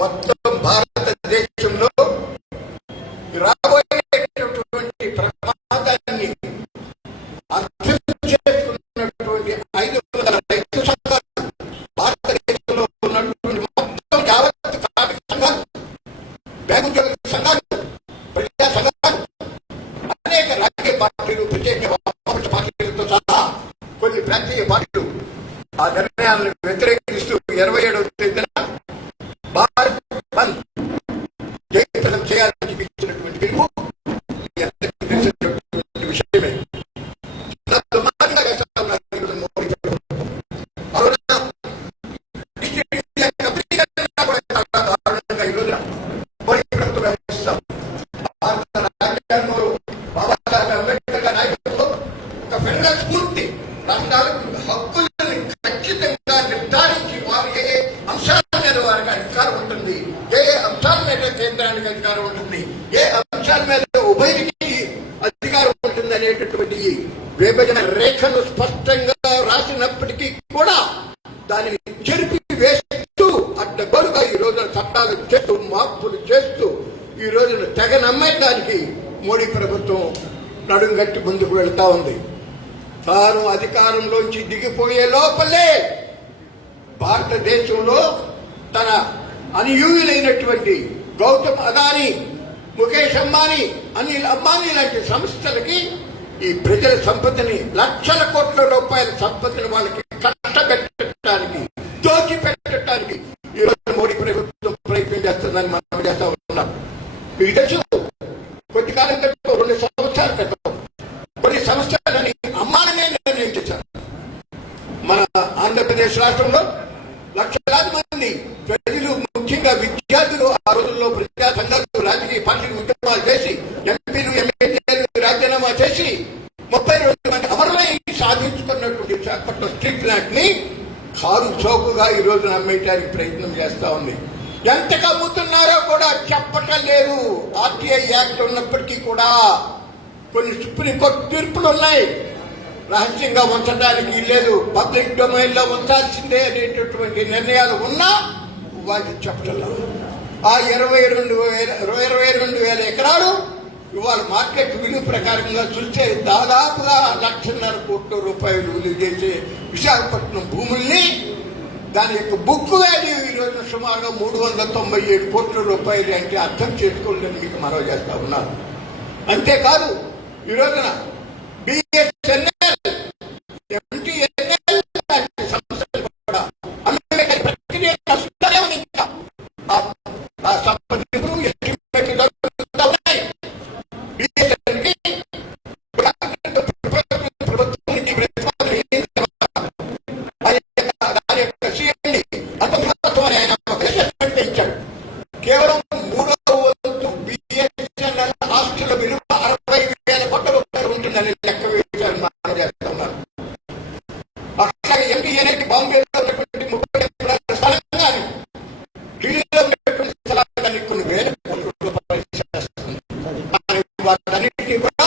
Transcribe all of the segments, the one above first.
మొత్తం భారతదేశంలో రాబోయేటటువంటి ప్రమాదాన్ని అర్థం చేసుకున్నటువంటి 500 రైతు సంఘాలు, భారతదేశంలో ఉన్నటువంటి మొత్తం యావత్ కార్మిక సంఘాలు, బ్యాంకుల సంఘాలు, ప్రజా సంఘాలు, అనేక రాజకీయ పార్టీలు, ప్రత్యేక వామపక్ష పార్టీలతో సహా కొన్ని ప్రాంతీయ పార్టీలు ఆ నిర్ణయాలను వ్యతిరేకిస్తూ 27వ తేదీన భారత్ బంద్ జయప్రదం చేయాలని చూపించినటువంటి పిలుపు విషయమే. ఒక ఫెడరల్ స్ఫూర్తి రాష్ట్రాలకు హక్కులను ఖచ్చితంగా నిర్ధారించి వారు ఏ అంశాల మీద వారికి అధికారం ఉంటుంది, ఏ అంశాల మీద కేంద్రానికి అధికారం ఉంటుంది, ఏ అంశాల మీద ఉభయకి అధికారం ఉంటుంది అనేటటువంటి విభజన రేఖను స్పష్టంగా రాసినప్పటికీ కూడా దానిని చెరిపి వేస్తూ అడ్డగోలుగా ఈ రోజున చట్టాలు చేస్తూ మార్పులు చేస్తూ ఈ రోజున తెగ నమ్మేయడానికి మోడీ ప్రభుత్వం నడుంగట్టి ముందుకు వెళ్తా ఉంది. తాను అధికారంలోంచి దిగిపోయే లోపలే భారతదేశంలో తన అనుయూయులైనటువంటి గౌతమ్ అదానీ, ముఖేష్ అంబానీ, అనిల్ అంబానీ లాంటి సంస్థలకి ఈ ప్రజల సంపదని, లక్షల కోట్ల రూపాయల సంపదని వాళ్ళకి కట్టబెట్టడానికి, దోచిపెట్టడానికి ఈరోజు మోడీ ప్రభుత్వం ప్రయత్నం చేస్తుందని మనం చేస్తా ఉన్నాం. మీకు తెలుసు, కొద్ది కాలం క్రితం, 2 సంవత్సరాల క్రితం కొన్ని సంస్థలని అమ్మాలనే నిర్ణయం చేశారు. మన ఆంధ్రప్రదేశ్ రాష్ట్రంలో లక్షలాది మంది ప్రజలు, ముఖ్యంగా విద్యార్థులు ఆ రోజుల్లో ప్రజా సంఘాలు, రాజకీయ పార్టీలు ఉద్యమాలు చేసి ఎంపీలు, ఎమ్మెల్యేలు రాజీనామా చేసి 32 మంది అమరులై సాధించుకున్నటువంటి విశాఖపట్నం స్టీల్ ప్లాంట్ ని కారు చౌకగా ఈ రోజున అమ్మేయడానికి ప్రయత్నం చేస్తా ఉంది. ఎంతకు అమ్ముతున్నారో కూడా చెప్పటం లేదు. ఆర్టీఐ యాక్ట్ ఉన్నప్పటికీ కూడా కొన్ని సుప్రీంకోర్టు తీర్పులు ఉన్నాయి, రహస్యంగా ఉంచడానికి లేదు, పబ్లిక్ డొమైన్ లో ఉంచాల్సిందే అనేటటువంటి నిర్ణయాలు ఉన్నా వాళ్ళు చెప్పటం లేదు. ఆ 22,000 ఎకరాలు ఇవాళ మార్కెట్ విలువ ప్రకారంగా చూస్తే దాదాపుగా 1,50,000 కోట్ల రూపాయలు విలువ చేసే విశాఖపట్నం భూముల్ని దాని యొక్క బుక్ వాల్యూ ఈ రోజున సుమారుగా 397 కోట్ల రూపాయలు అంటే అర్థం చేసుకోలేదని మీకు మనవి చేస్తా ఉన్నారు. అంతేకాదు ఈ రోజున బిఎస్ఎన్ఎల్, ఎంటీఎన్ఎల్ లాంటి సంస్థలు కూడా అమెరికా ప్రక్రియ నడుస్తూనే ఉంది. ఆ సంపదలు ఉన్నాయి. బిఎస్ఎన్ఎల్కి ప్రభుత్వానికి దాని యొక్క సీఎండి అంతర్గతం ఆయన అసెస్మెంట్ ఇచ్చాడు. కేవలం 3వ వంతు బిఎస్ఎన్ఎల్ ఆస్తుల విలువ 60,000 కోట్ల రూపాయలు ఉంటుందని లెక్క వేశారు. మనం చేస్తా ఉన్నారు. అట్లాగే ఎంటీఎన్ఎల్కి బాంబేలో ఉన్నటువంటి 30 ఎకరాల స్థలం కానీ, ఢిల్లీలో ఉన్నటువంటి స్థలాలు కానీ కొన్ని వేల కోట్ల రూపాయలు చేస్తుంది. వాటన్నిటినీ కూడా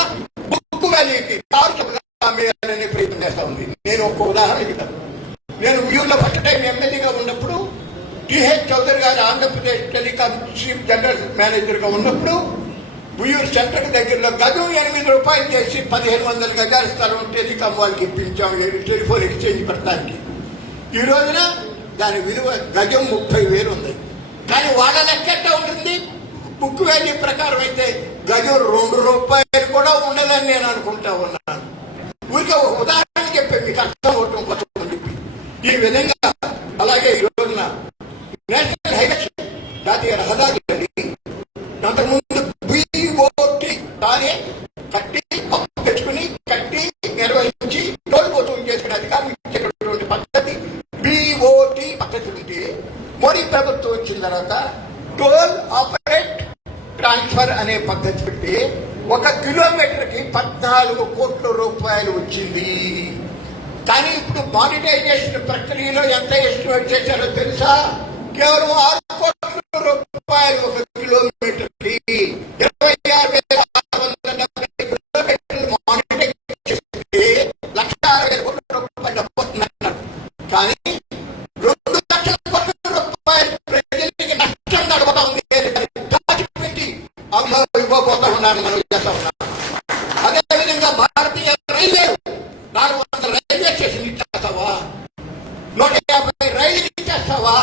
బుక్ వాల్యూకి కారుగా అమ్మేయాలనే ప్రయత్నం చేస్తా ఉంది. నేను ఒక ఉదాహరణ ఇస్తాను. నేను వ్యూలో ఫస్ట్ టైం ఎమ్మెల్యేగా ఉన్నప్పుడు టిహెచ్ చౌదరి గారు Andhra Pradesh telecom chief general manager గా ఉన్నప్పుడు ఉయ్యూరు సెంటర్ దగ్గరలో గజం 8 రూపాయలు చేసి 1,500 గజాల స్థలం టెలికాం వాళ్ళకి ఇప్పించాం టెలిఫోన్ ఎక్స్చేంజ్ పెట్టడానికి. ఈ రోజున దాని విలువ గజం 30,000 ఉంది. కానీ వాళ్ళ లెక్క ఉంటుంది, బుక్ వాల్యూ ప్రకారం అయితే గజం 2 రూపాయలు కూడా ఉండదని నేను అనుకుంటా ఉన్నాను. ఊరికే ఒక ఉదాహరణ చెప్పి మీకు అర్థం అవటం కోసం అని చెప్పి ఈ విధంగా. అలాగే ఈ రోజున నేషనల్ హైవేస్, జాతీయ రహదారులని అంతకుముందు BOT తానే కట్టి తెచ్చుకుని కట్టి నిర్వహించి టోల్ వసూలు చేసుకునే అధికారం ఇచ్చేటటువంటి పద్ధతి BOT పద్ధతి ఉంటే, మోడీ ప్రభుత్వం వచ్చిన తర్వాత టోల్ ఆపరేట్ ట్రాన్స్ఫర్ అనే పద్ధతి పెట్టి 1 కిలోమీటర్కి 14 కోట్ల రూపాయలు వచ్చింది. కానీ ఇప్పుడు మానిటైజేషన్ ప్రక్రియలో ఎంత ఎస్టిమేట్ చేశారో తెలుసా? కేవలం 6 కోట్ల రూపాయలు 1 కిలోమీటర్కి. 26,670 కిలోమీటర్లు మానిటైజ్ చేస్తే 1,60,000 కోట్ల రూపాయలు వస్తున్నారు. కానీ 2 లక్షల కోట్ల రూపాయలు ప్రజలకి నష్టం ఉన్నారని మనం చేస్తా ఉన్నాం. అదేవిధంగా భారతీయ రైల్వే 400 రైల్వే స్టేషన్ ఇచ్చేస్తావా, 150 రైలు ఇచ్చేస్తావా,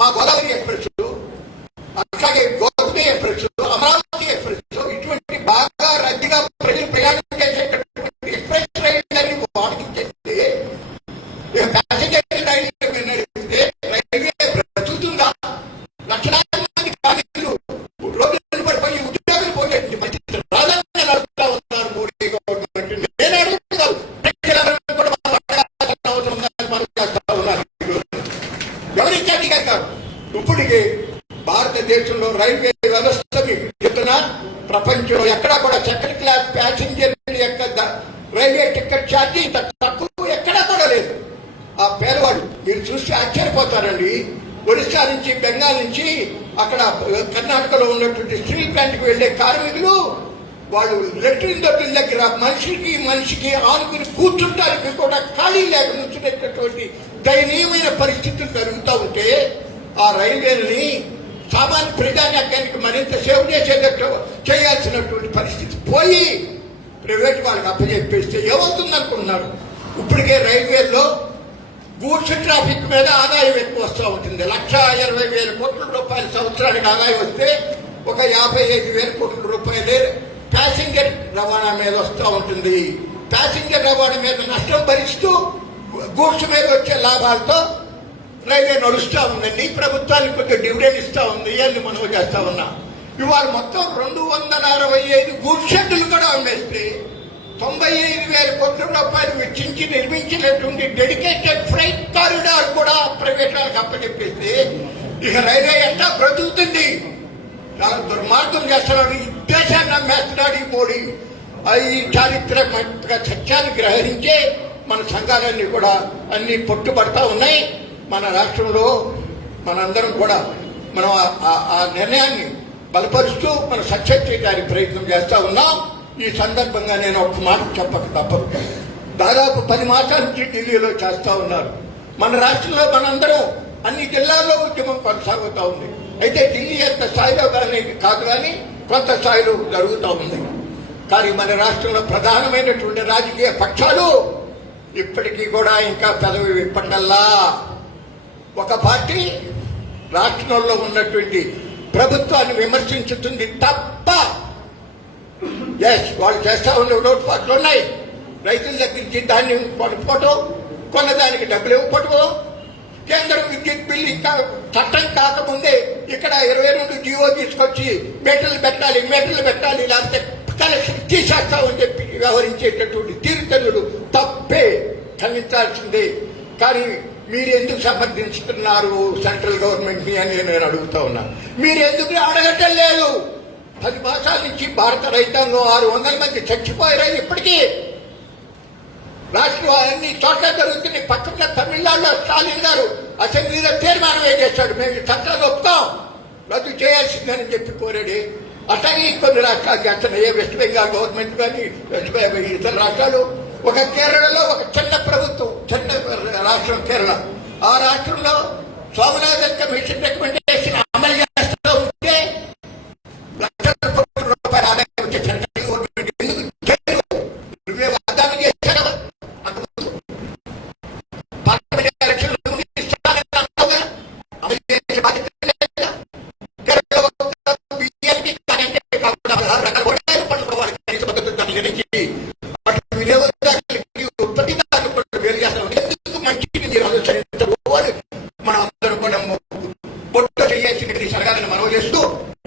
మా గోదావరి ఎక్స్ప్రెస్, అట్లాగే గోదావరి ఎక్స్ప్రెస్, అమరావతి ఎక్స్ప్రెస్, ఇటువంటి బాగా రద్దీగా ప్రజలు ప్రయాణం చేసేటటువంటి ఎక్స్ప్రెస్ రైళ్లని వాడికి చేస్తే ప్యాసింజర్ రైలు నడిపితే రైల్వే బ్రతుకుతుందా? లక్షలాది మంది కార్మికులు రోజులు పడిపోయి ఉద్యోగులు పోయేటువంటి పరిస్థితి రాదని నడుపుతా ఉన్నారు మోడీ గవర్నమెంట్. నేను అడుగుతున్నాను, ప్రజలందరూ కూడా అవసరం ఉందని మనం చేస్తా ఉన్నారు. ఎవరిచ్చారు కాదు. ఇప్పటికి భారతదేశంలో రైల్వే వ్యవస్థ మీకు చెప్తున్నా, ప్రపంచంలో ఎక్కడా కూడా సెకండ్ క్లాస్ ప్యాసింజర్ యొక్క రైల్వే టికెట్ ఛార్జీ ఇంత తక్కువ ఎక్కడా కూడా లేదు. ఆ పేదవాడు మీరు చూస్తే ఆశ్చర్యపోతారండి. ఒడిశా నుంచి, బెంగాల్ నుంచి, అక్కడ కర్ణాటకలో ఉన్నటువంటి స్టీల్ ప్లాంట్కి వెళ్లే కార్మికులు వాళ్ళు లెట్రిన్ దొడ్ల దగ్గర మనిషికి ఆనుకుని కూర్చుంటానికి కూడా ఖాళీ లేక నుంచునేటటువంటి దయనీయమైన పరిస్థితులు జరుగుతూ ఉంటే ఆ రైల్వేని సామాన్య ప్రజానీకానికి మరింత సేవ చేసేటట్టు చేయాల్సినటువంటి పరిస్థితి పోయి ప్రైవేట్ వాళ్ళకి అప్పచెప్పేస్తే ఏమవుతుందనుకుంటున్నారు? ఇప్పటికే రైల్వేల్లో గూడ్స్ ట్రాఫిక్ మీద ఆదాయం ఎక్కువ వస్తూ ఉంటుంది. 1,20,000 కోట్ల రూపాయల సంవత్సరానికి ఆదాయం వస్తే 55,000 కోట్ల రూపాయలే ప్యాసింజర్ రవాణా మీద వస్తూ ఉంటుంది. ప్యాసింజర్ రవాణా మీద నష్టం భరిస్తూ గూడ్స్ మీద వచ్చే లాభాలతో రైల్వే నడుస్తూ ఉందండి. ప్రభుత్వానికి కొంచెం డివిడెండ్ ఇస్తా ఉంది అని మనం చేస్తా ఉన్నాం. ఇవాళ మొత్తం 265 గూడ్స్ షెడ్లు కూడా అమ్మేస్తే 95,000 కోట్ల రూపాయలు వెచ్చించి నిర్మించినటువంటి డెడికేటెడ్ ఫ్రైట్ కారిడార్ కూడా ప్రైవేట్ వాళ్ళకి అప్పచెప్పేస్తే ఇక రైల్వే ఎట్లా బ్రతుకుతుంది? చాలా దుర్మార్గం చేస్తున్నాడు. ఈ దేశాన్ని అమ్మేస్తున్నాడు ఈ మోడీ. ఈ చారిత్రక సత్యాన్ని గ్రహించే మన సంఘాలన్నీ కూడా అన్ని పట్టుబడతా ఉన్నాయి. మన రాష్ట్రంలో మనందరం కూడా మనం ఆ నిర్ణయాన్ని బలపరుస్తూ మనం సక్సెస్ చేయడానికి ప్రయత్నం చేస్తా ఉన్నాం. ఈ సందర్భంగా నేను ఒక మాట చెప్పక తప్పదు. దాదాపు 10 మాసాల నుంచి ఢిల్లీలో చేస్తా ఉన్నారు. మన రాష్ట్రంలో మనందరం అన్ని జిల్లాల్లో ఉద్యమం కొనసాగుతూ ఉంది. అయితే ఢిల్లీ ఎంత స్థాయిలో కాదు కానీ కొంత స్థాయిలో జరుగుతూ ఉంది. కానీ మన రాష్ట్రంలో ప్రధానమైనటువంటి రాజకీయ పక్షాలు ఇప్పటికీ కూడా ఇంకా పెదవి విప్పటల్లా. ఒక పార్టీ రాష్ట్రంలో ఉన్నటువంటి ప్రభుత్వాన్ని విమర్శించుతుంది తప్ప వాళ్ళు చేస్తా ఉన్న లోటుపాట్లు ఉన్నాయి. రైతుల దగ్గరికి ధాన్యం కొనుక్కోవటం, కొన్నదానికి డబ్బులు ఇవ్వకపోవటం, కేంద్రం విద్యుత్ బిల్లు ఇంకా చట్టం కాకముందే ఇక్కడ 22 జీవో తీసుకొచ్చి మీటర్లు పెట్టాలి లేకపోతే కలెక్షన్ తీసేస్తామని చెప్పి వ్యవహరించేటటువంటి తీరుతెన్నులు తప్పే, ఖండించాల్సిందే. కానీ మీరెందుకు సమర్థించుతున్నారు సెంట్రల్ గవర్నమెంట్ ని అని నేను అడుగుతా ఉన్నా. మీరెందుకు అడగటం లేదు? 10 మాసాల నుంచి భారత రైతాంగం 600 మంది చచ్చిపోయారు. ఇప్పటికీ రాష్ట్రంలో అన్ని చోట్ల జరుగుతున్నాయి. పక్కన తమిళనాడులో స్టాలిన్ గారు అసెంబ్లీలో తీర్మానం ఏం చేశాడు, మేము చట్టాలు ఒప్పుతాం, రద్దు చేయాల్సిందని చెప్పి కోరాడు. అట్లాగే కొన్ని రాష్ట్రాలు చేస్తున్నాయి. వెస్ట్ బెంగాల్ గవర్నమెంట్ కానీ ఇతర రాష్ట్రాలు. ఒక కేరళలో ఒక చిన్న ప్రభుత్వం, చిన్న రాష్ట్రం కేరళ. ఆ రాష్ట్రంలో స్వామినాథన్ కమిషన్ రికమెండేషన్ అమలు చేస్తూ ఉంటే లక్షల కోట్ల రూపాయల ఆదాయం వచ్చే సెంట్రల్ గవర్నమెంట్ ఎందుకు చేయరు? నువ్వే వాగ్దానం చేశావు. పార్లమెంట్ ఎలక్షన్లు అమలు చేసే బాధ్యత లేదా? కేరళలో బీజేపీ కాకుండా 16 రకాల ఓటాలు పండుకోవాలి. కనీస పద్ధతి దాని గురించి అటు వినియోగదారులకి ఉత్పత్తిదారులు కూడా వేరు చేస్తాం. ఎందుకు మంచిని మీరు ఆలోచించరు? మనం అందరూ కూడా పొట్టు చేయాల్సిన సరగాలను మనవి చేస్తూ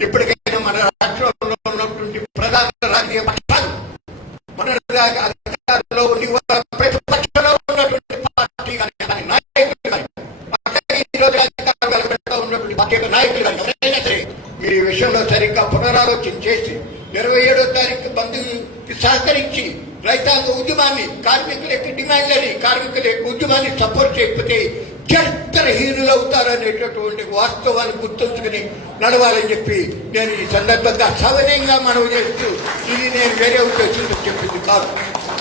ఇప్పటికైనా మన రాష్ట్రంలో ఉన్నటువంటి ప్రధాన రాజకీయ పక్షాలు, మన అధికారంలో ప్రతిపక్షంలో ఉన్నటువంటి పార్టీ కానీ నాయకులు కానీ, అట్లాగే ఈరోజు అధికారం వెలబెడతా ఉన్నటువంటి పార్టీ నాయకులు కానీ ఎవరైనా సరే మీరు ఈ విషయంలో సరిగ్గా పునరాలోచన చేసి 27వ తారీఖు బంధువుకి సహకరించి రైతాంగ ఉద్యమాన్ని, కార్మికుల యొక్క డిమాండ్లని, కార్మికుల యొక్క ఉద్యమాన్ని సపోర్ట్ చేయకపోతే చరిత్రహీనులు అవుతారనేటటువంటి వాస్తవాన్ని గుర్తుంచుకుని నడవాలని చెప్పి నేను ఈ సందర్భంగా సవనీయంగా మనవి చేస్తూ, ఇది నేను వేరే ఉద్దేశంతో చెప్పింది కాదు.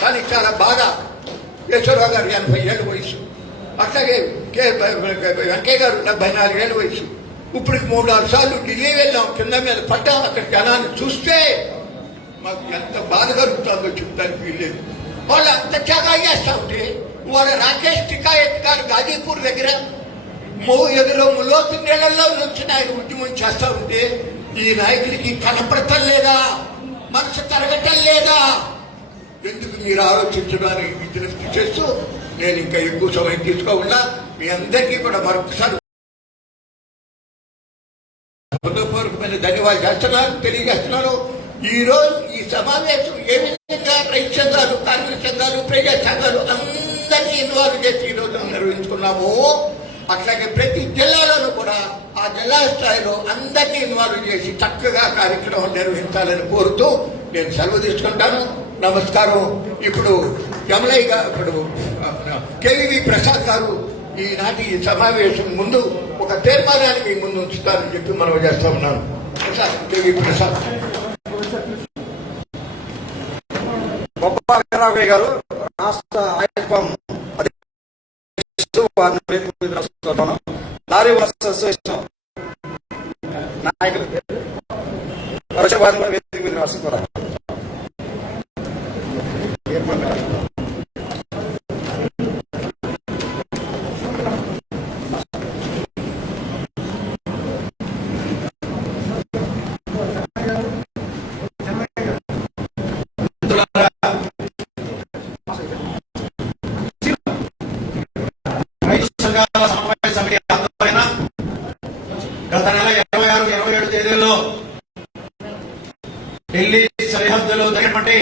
కానీ చాలా బాగా కేశవరావు గారు 80 ఏళ్ళ వయసు, అట్లాగే వెంకయ్య గారు 74 ఏళ్ళ వయసు. ఇప్పటికి 3-6 సార్లు ఢిల్లీ వెళ్ళాం, కింద మీద పడ్డాం. అక్కడ జనాన్ని చూస్తే మాకు ఎంత బాధ కలుగుతుందో చెప్తానికి వీల్లేదు. వాళ్ళు అంత త్యాగాలు చేస్తా ఉంటే వాళ్ళ రాకేష్ టికాయత్ గారు గాజీపూర్ దగ్గర ఎదురు లోతు నీళ్ళల్లో నుంచి ఆయన ఉద్యమం చేస్తా ఉంటే ఈ నాయకుడికి కనపడటం లేదా, మనసు తరగటం లేదా? ఎందుకు మీరు ఆలోచించడానికి విజ్ఞప్తి చేస్తూ నేను ఇంకా ఎక్కువ సమయం తీసుకోకుండా మీ అందరికీ కూడా మరొకసారి హృదయపూర్వకమైన ధన్యవాదాలు తెలియజేస్తున్నాను. ఈ రోజు ఈ సమావేశం ఏ విధంగా రైతు సంఘాలు, కార్మిక సంఘాలు, ప్రజా సంఘాలు అందరినీ ఇన్వాల్వ్ చేసి ఈ రోజు నిర్వహించుకున్నాము. అట్లాగే ప్రతి జిల్లాలోనూ కూడా ఆ జిల్లా స్థాయిలో అందరినీ ఇన్వాల్వ్ చేసి చక్కగా కార్యక్రమం నిర్వహించాలని కోరుతూ నేను సెలవు తీసుకుంటాను. నమస్కారం. ఇప్పుడు యమలయ్య ఇప్పుడు కేవీవి ప్రసాద్ గారు ఈనాటి ఈ సమావేశం ముందు ఒక తీర్మానాన్ని మీ ముందు ఉంచుతారని చెప్పి మనం చేస్తా ఉన్నాను. కేవీ ప్రసాద్ గొప్పరామయ్య గారు రాష్ట్ర ఐకాం లారీ ఓనర్స్ అసోసియేషన్ నాయకులు వేదిక మీద రాసుకోవాలి. సమన్వయ సమితి ఆధ్వర్యాన గత నెల 26, 27 తేదీల్లో ఢిల్లీ సరిహద్దులో జరిగినటువంటి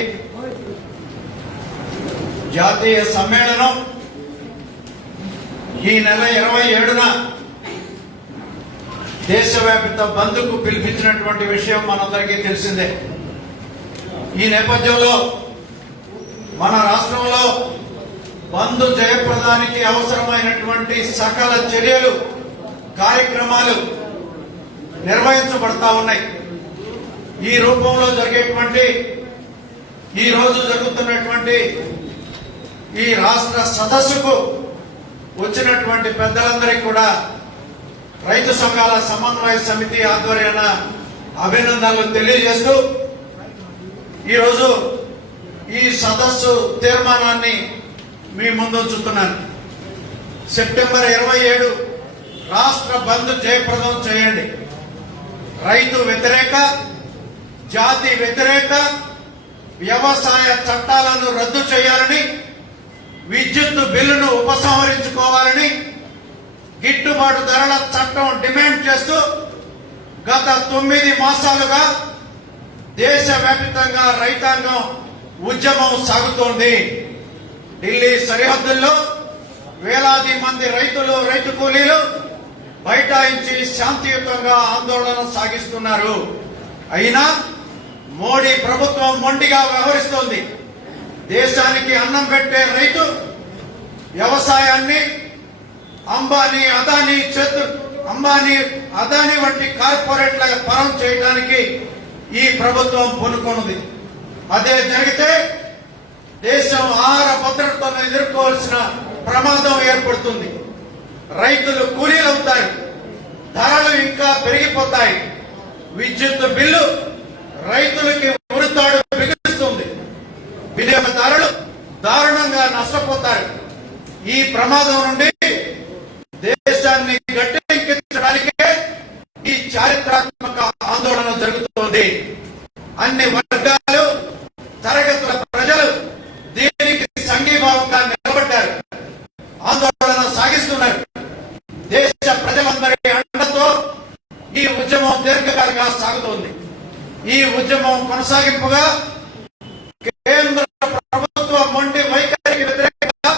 జాతీయ సమ్మేళనం ఈ నెల 27న దేశవ్యాప్త బంద్కు పిలిపించినటువంటి విషయం మనందరికీ తెలిసిందే. ఈ నేపథ్యంలో మన రాష్ట్రంలో బంద్ జయప్రదానికి అవసరమైనటువంటి సకల చర్యలు, కార్యక్రమాలు నిర్వహించబడతా ఉన్నాయి. ఈ రూపంలో జరిగేటువంటి ఈ రోజు జరుగుతున్నటువంటి ఈ రాష్ట్ర సదస్సుకు వచ్చినటువంటి పెద్దలందరికీ కూడా రైతు సంఘాల సమన్వయ సమితి ఆధ్వర్యాన అభినందనలు తెలియజేస్తూ ఈరోజు ఈ సదస్సు తీర్మానాన్ని మీ ముందు ఉంచుతున్నాను. సెప్టెంబర్ 27 రాష్ట్ర బంద్ జయప్రదం చేయండి. రైతు వ్యతిరేక, జాతి వ్యతిరేక వ్యవసాయ చట్టాలను రద్దు చేయాలని, విద్యుత్ బిల్లును ఉపసంహరించుకోవాలని, గిట్టుబాటు ధరల చట్టం డిమాండ్ చేస్తూ గత 9 మాసాలుగా దేశవ్యాప్తంగా రైతాంగం ఉద్యమం సాగుతోంది. ఢిల్లీ సరిహద్దుల్లో వేలాది మంది రైతులు, రైతు కూలీలు బైఠాయించి శాంతియుతంగా ఆందోళన సాగిస్తున్నారు. అయినా మోడీ ప్రభుత్వం మొండిగా వ్యవహరిస్తోంది. దేశానికి అన్నం పెట్టే రైతు వ్యవసాయాన్ని అంబానీ, అదానీ వంటి కార్పొరేట్ల పరం చేయడానికి ఈ ప్రభుత్వం పూనుకొన్నది. అదే జరిగితే దేశం ఆహార భద్రతను ఎదుర్కోవాల్సిన ప్రమాదం ఏర్పడుతుంది. రైతులు కూలీలవుతారు, ధరలు ఇంకా పెరిగిపోతాయి. విద్యుత్ బిల్లు రైతులకి ఉరితాడు బిగుస్తుంది. వినియోగదారులు దారుణంగా నష్టపోతారు. ఈ ప్రమాదం నుండి దేశాన్ని గట్టెక్కించడానికే ఈ చారిత్రాత్మక ఆందోళన జరుగుతోంది. అన్ని వర్గాలు, తరగతుల ప్రజలు దీనికి సంఘీభావంగా నిలబడ్డారు, ఆందోళన సాగిస్తున్నారు. దేశ ప్రజలందరి అండతో ఈ ఉద్యమం దీర్ఘకాలంగా సాగుతోంది. ఈ ఉద్యమం కొనసాగింపుగా కేంద్ర ప్రభుత్వ మొండి వైఖరికి వ్యతిరేకంగా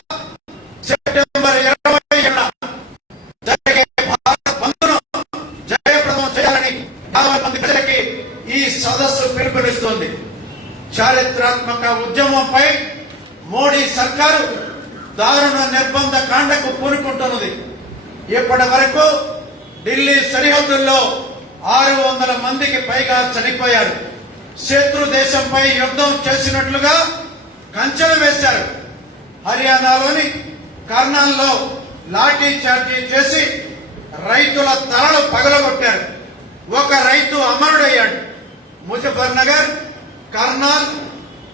సెప్టెంబర్ 20న జరిగే భారత్ బంద్ను జయప్రదం చేయాలని 50 మంది ప్రజలకి ఈ సదస్సు పిలుపునిస్తోంది. చారిత్రాత్మక ఉద్యమంపై మోడీ సర్కారు దారుణ నిర్బంధ కాండకు పూనుకుంటున్నది. ఇప్పటి వరకు ఢిల్లీ సరిహద్దుల్లో 600 మందికి పైగా చనిపోయారు. శత్రు దేశంపై యుద్ధం చేసినట్లుగా కంచెలు వేశారు. హర్యానాలోని కర్నాల్లో లాఠీ చార్జీ చేసి రైతుల తలలు పగలగొట్టారు. ఒక రైతు అమరుడయ్యాడు. ముజఫర్ నగర్, కర్నాల్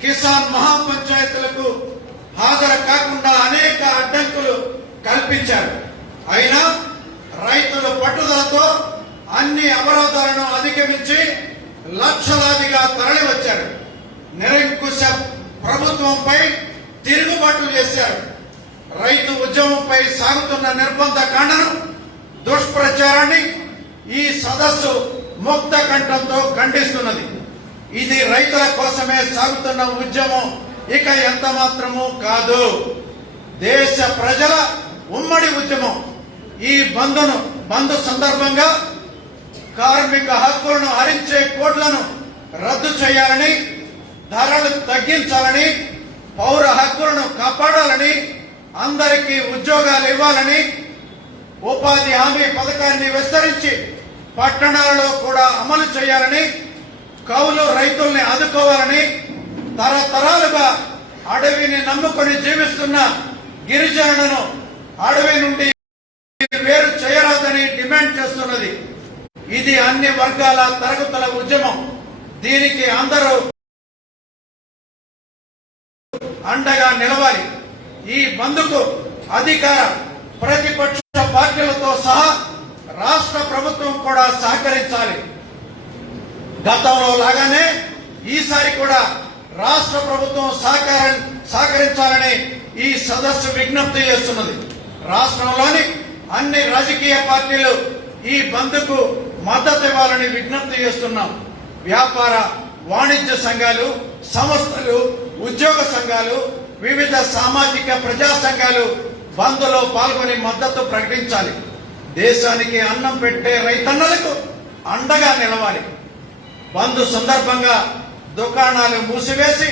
కిసాన్ మహాపంచాయతీలకు హాజరు కాకుండా అనేక అడ్డంకులు కల్పించారు. అయినా రైతుల పట్టుదలతో అన్ని అవరోధాలను అధిగమించి లక్షలాదిగా తరలివచ్చారు. నిరంకుశ ప్రభుత్వంపై తిరుగుబాటు చేశారు. రైతు ఉద్యమంపై సాగుతున్న నిర్బంధ కాండను, దుష్ప్రచారాన్ని ఈ సదస్సు ముక్త కంఠంతో ఖండిస్తున్నది. ఇది రైతుల కోసమే సాగుతున్న ఉద్యమం ఇక ఎంత మాత్రమూ కాదు, దేశ ప్రజల ఉమ్మడి ఉద్యమం. ఈ బంద్ సందర్భంగా కార్మిక హక్కులను హరించే కోడ్లను రద్దు చేయాలని, ధరలు తగ్గించాలని, పౌర హక్కులను కాపాడాలని, అందరికీ ఉద్యోగాలు ఇవ్వాలని, ఉపాధి హామీ పథకాన్ని విస్తరించి పట్టణాలలో కూడా అమలు చేయాలని, కౌలు రైతుల్ని ఆదుకోవాలని, తరతరాలుగా అడవిని నమ్ముకొని జీవిస్తున్న గిరిజనులను అడవి నుండి వేరు చేయరాదని డిమాండ్ చేస్తున్నది. ఇది అన్ని వర్గాల తరగతుల ఉద్యమం. దీనికి అందరూ అండగా నిలవాలి. ఈ బంద్కు అధికార ప్రతిపక్ష పార్టీలతో సహా రాష్ట్ర ప్రభుత్వం కూడా సహకరించాలి. గతంలో లాగానే ఈసారి కూడా రాష్ట్ర ప్రభుత్వం సహకరించాలని ఈ సదస్సు విజ్ఞప్తి చేస్తున్నది. రాష్ట్రంలోని అన్ని రాజకీయ పార్టీలు ఈ బంద్కు మద్దతు ఇవ్వాలని విజ్ఞప్తి చేస్తున్నాం. వ్యాపార వాణిజ్య సంఘాలు, సంస్థలు, ఉద్యోగ సంఘాలు, వివిధ సామాజిక ప్రజా సంఘాలు బంద్లో పాల్గొని మద్దతు ప్రకటించాలి. దేశానికి అన్నం పెట్టే రైతన్నలకు అండగా నిలవాలి. బంద్ సందర్భంగా దుకాణాలు మూసివేసి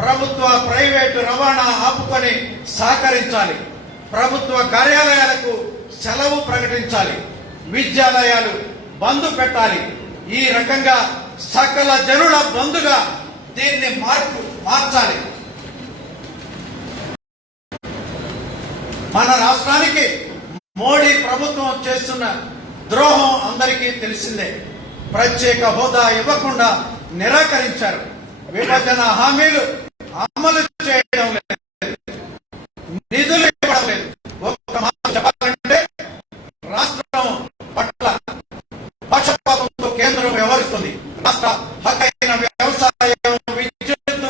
ప్రభుత్వ, ప్రైవేటు రవాణా ఆపుకొని సహకరించాలి. ప్రభుత్వ కార్యాలయాలకు సెలవు ప్రకటించాలి. విద్యాలయాలు బంద్ పెట్టాలి. ఈ రకంగా సకల జనుల బంద్గా దీన్ని మార్చాలి. మన రాష్ట్రానికి మోడీ ప్రభుత్వం చేస్తున్న ద్రోహం అందరికీ తెలిసిందే. ప్రత్యేక హోదా ఇవ్వకుండా నిరాకరించారు. విభజన హామీలు అమలు చేయడం లేదు, నిధులు ఇవ్వడం లేదు. ఒక్క మాట చెప్పాలంటే రాష్ట్రం పట్ల పక్షపాతంతో కేంద్రం వ్యవహరిస్తుంది. రాష్ట్ర హక్కైన వ్యవసాయం, విద్యుత్,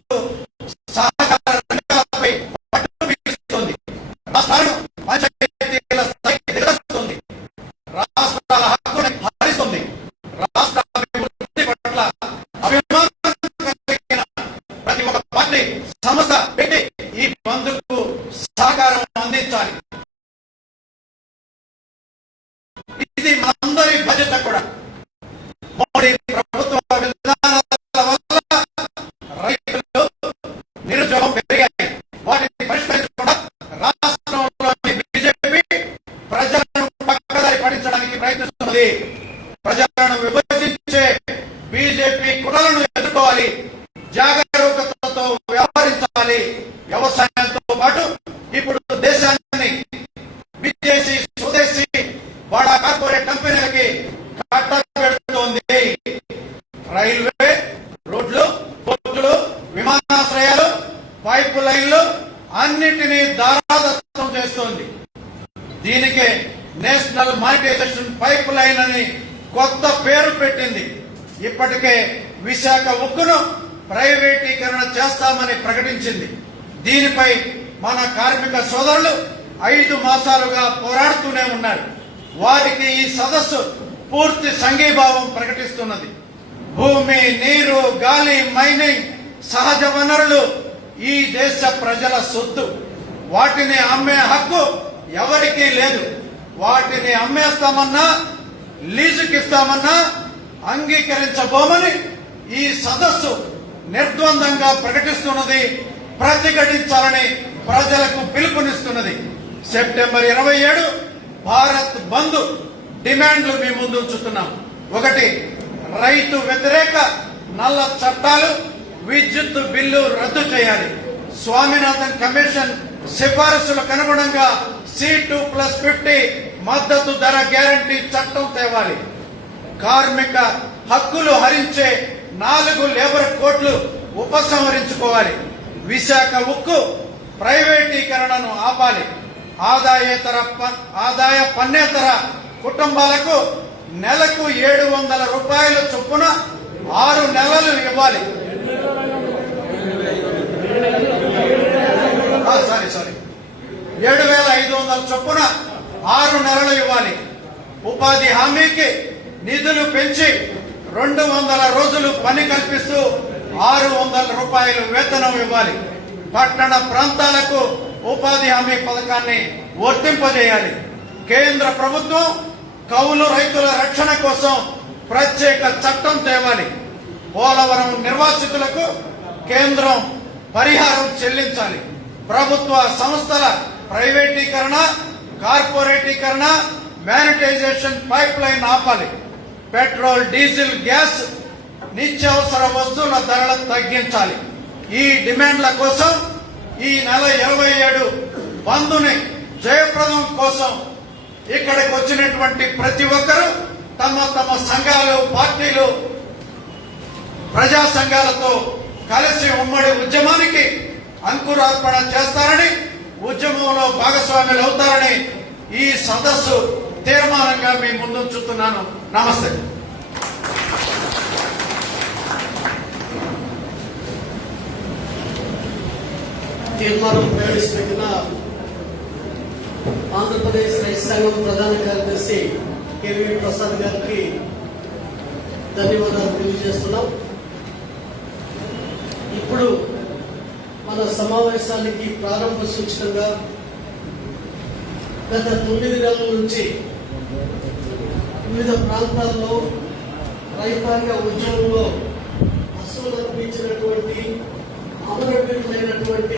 సహకార రంగాలపై పట్టు బిగిస్తుంది. రాష్ట్రాలను పంచాయతీల స్థాయికి దిగస్తుంది. రాష్ట్రాల హక్కుని హరిస్తుంది. రాష్ట్ర అభివృద్ధి పట్ల అభిమానం కలిగిన ప్రతి ఒక్క పార్టీ, సంస్థ పెట్టి ఈ బంద్కు సహకారం అందించాలి. ఇది మనందరి బాధ్యత కూడా. మోడీ ప్రభుత్వ విధానాల వల్ల రైతులు నిరుద్యోగం పెరిగాయి. వాటిని పరిష్కరించకుండా రాష్ట్రంలోని బీజేపీ ప్రజలను పక్కదారి పడించడానికి ప్రయత్నిస్తున్నది. ప్రజలను విభజించే బీజేపీ కుట్రలను ఎదుర్కోవాలి. జాగరూకతతో వ్యవహరించాలి. వ్యవసాయంతో పాటు ఇప్పుడు దేశాన్ని విదేశీ, స్వదేశీ, బడా కార్పొరేట్ కంపెనీలకి కట్టబెడుతోంది. రైల్వే, రోడ్లు, పోర్టులు, విమానాశ్రయాలు, పైపు లైన్లు అన్నిటినీ దారాదత్తం చేస్తోంది. దీనికే నేషనల్ మానిటైజేషన్ పైప్ లైన్ అని కొత్త పేరు పెట్టింది. ఇప్పటికే విశాఖ ఉక్కును ప్రైవేటీకరణ చేస్తామని ప్రకటించింది. దీనిపై మన కార్మిక సోదరులు 5 మాసాలుగా పోరాడుతూనే ఉన్నారు. వారికి ఈ సదస్సు పూర్తి సంఘీభావం ప్రకటిస్తున్నది. భూమి, నీరు, గాలి, మైనింగ్, సహజ వనరులు ఈ దేశ ప్రజల సొత్తు. వాటిని అమ్మే హక్కు ఎవరికీ లేదు. వాటిని అమ్మేస్తామన్నా, లీజుకిస్తామన్నా అంగీకరించబోమని ఈ సదస్సు నిర్ద్వందంగా ప్రకటిస్తున్నది. ప్రతిఘటించాలని ప్రజలకు పిలుపునిస్తున్నది. సెప్టెంబర్ 27 భారత్ బంద్ డిమాండ్లు మీ ముందు ఉంచుతున్నాం. 1. రైతు వ్యతిరేక నల్ల చట్టాలు, విద్యుత్ బిల్లు రద్దు చేయాలి. స్వామినాథన్ కమిషన్ సిఫారసులకు అనుగుణంగా C2+50 మద్దతు ధర గ్యారంటీ చట్టం తేవాలి. కార్మిక హక్కులు హరించే 4 లేబర్ కోడ్లు ఉపసంహరించుకోవాలి. విశాఖ ఉక్కు ప్రైవేటీకరణను ఆపాలి. ఆదాయ పన్నేతర కుటుంబాలకు నెలకు 700 రూపాయల చొప్పున 6 నెలలు ఇవ్వాలి. 7,500 చొప్పున 6 నెలలు ఇవ్వాలి. ఉపాధి హామీకి నిధులు పెంచి 200 రోజులు పని కల్పిస్తూ 600 రూపాయలు వేతనం ఇవ్వాలి. పట్టణ ప్రాంతాలకు ఉపాధి హామీ పథకాన్ని వర్తింపజేయాలి. కేంద్ర ప్రభుత్వం కౌలు రైతుల రక్షణ కోసం ప్రత్యేక చట్టం తేవాలి. పోలవరం నిర్వాసితులకు కేంద్రం పరిహారం చెల్లించాలి. ప్రభుత్వ సంస్థల ప్రైవేటీకరణ, కార్పొరేటీకరణ, మానిటైజేషన్ పైప్ లైన్ ఆపాలి. పెట్రోల్, డీజిల్, గ్యాస్, నిత్యావసర వస్తువుల ధరలను తగ్గించాలి. ఈ డిమాండ్ల కోసం ఈ నెల 27 బంద్ని జయప్రదం కోసం ఇక్కడికి వచ్చినటువంటి ప్రతి ఒక్కరూ తమ తమ సంఘాలు, పార్టీలు, ప్రజా సంఘాలతో కలిసి ఉమ్మడి ఉద్యమానికి అంకురార్పణ చేస్తారని, ఉద్యమంలో భాగస్వాములు అవుతారని ఈ సదస్సు తీర్మానంగా మీ ముందుంచుతున్నాను. నమస్తే. తీర్మానం ప్రవేశపెట్టిన ఆంధ్రప్రదేశ్ రైతు సంఘం ప్రధాన కార్యదర్శి కేవీ ప్రసాద్ గారికి ధన్యవాదాలు తెలియజేస్తున్నాం. ఇప్పుడు మన సమావేశానికి ప్రారంభ సూచకంగా గత 9 నెలల నుంచి వివిధ ప్రాంతాల్లో రైతాంగ ఉద్యమంలో